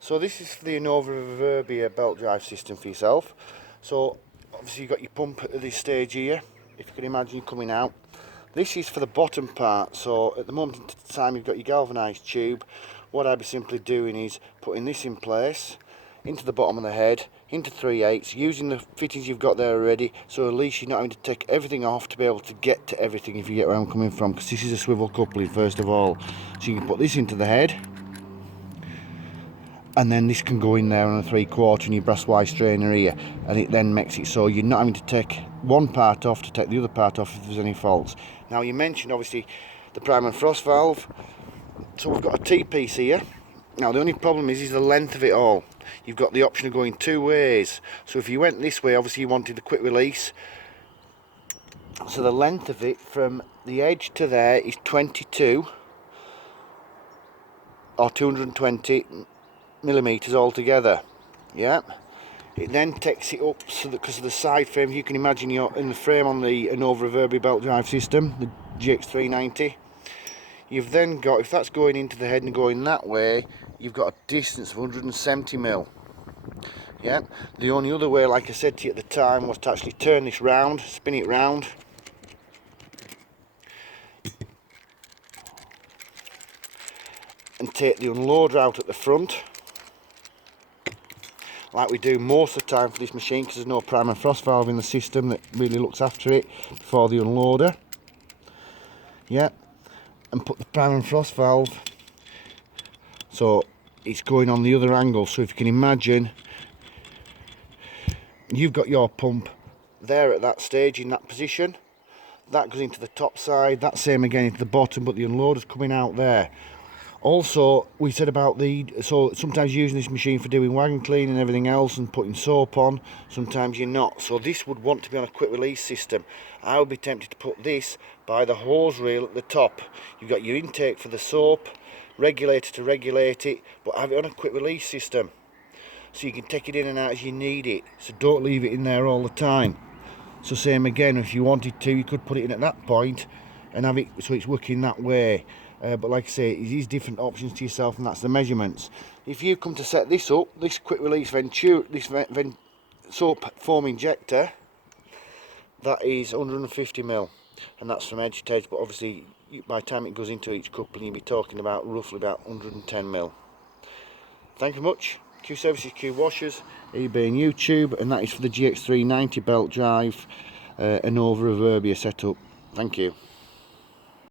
So this is for the Annovi belt drive system for yourself. So obviously you've got your pump at this stage here, if you can imagine coming out. This is for the bottom part, so at the moment in time you've got your galvanised tube. What I'd be simply doing is putting this in place, into the bottom of the head, into 3/8, using the fittings you've got there already, so at least you're not having to take everything off to be able to get to everything, if you get where I'm coming from, because this is a swivel coupling first of all. So you can put this into the head, and then this can go in there on a 3/4 in your brass wire strainer here, and it then makes it so you're not having to take one part off to take the other part off if there's any faults. Now you mentioned obviously the prime and frost valve, so we've got a T-piece here. Now the only problem is the length of it all. You've got the option of going two ways, so if you went this way obviously you wanted the quick release, so the length of it from the edge to there is 22 or 220 millimeters altogether. Yeah, it then takes it up so that, because of the side frame, you can imagine you're in the frame on the Annovi belt drive system, the Gx390. You've then got, if that's going into the head and going that way, you've got a distance of 170mm. Yeah, the only other way, like I said to you at the time, was to actually turn this round, spin it round, and take the unloader out at the front, like we do most of the time for this machine, because there's no prime and frost valve in the system that really looks after it before the unloader. Yeah, and put the prime and frost valve so it's going on the other angle. So if you can imagine, you've got your pump there at that stage in that position, that goes into the top side, that same again into the bottom, but the unloader's coming out there. Also, we said about so sometimes using this machine for doing wagon cleaning and everything else and putting soap on, sometimes you're not. So this would want to be on a quick release system. I would be tempted to put this by the hose reel at the top. You've got your intake for the soap, regulator to regulate it, but have it on a quick release system, so you can take it in and out as you need it. So don't leave it in there all the time. So same again, if you wanted to, you could put it in at that point and have it so it's working that way. But like I say, it is different options to yourself, and that's the measurements. If you come to set this up, this quick release soap foam injector, that is 150mm, and that's from edge to edge, but obviously by the time it goes into each coupling you'll be talking about roughly about 110mm. Thank you very much. Q Services, Q Washers, eBay and YouTube, and that is for the Gx390 belt drive Annovi setup. Thank you.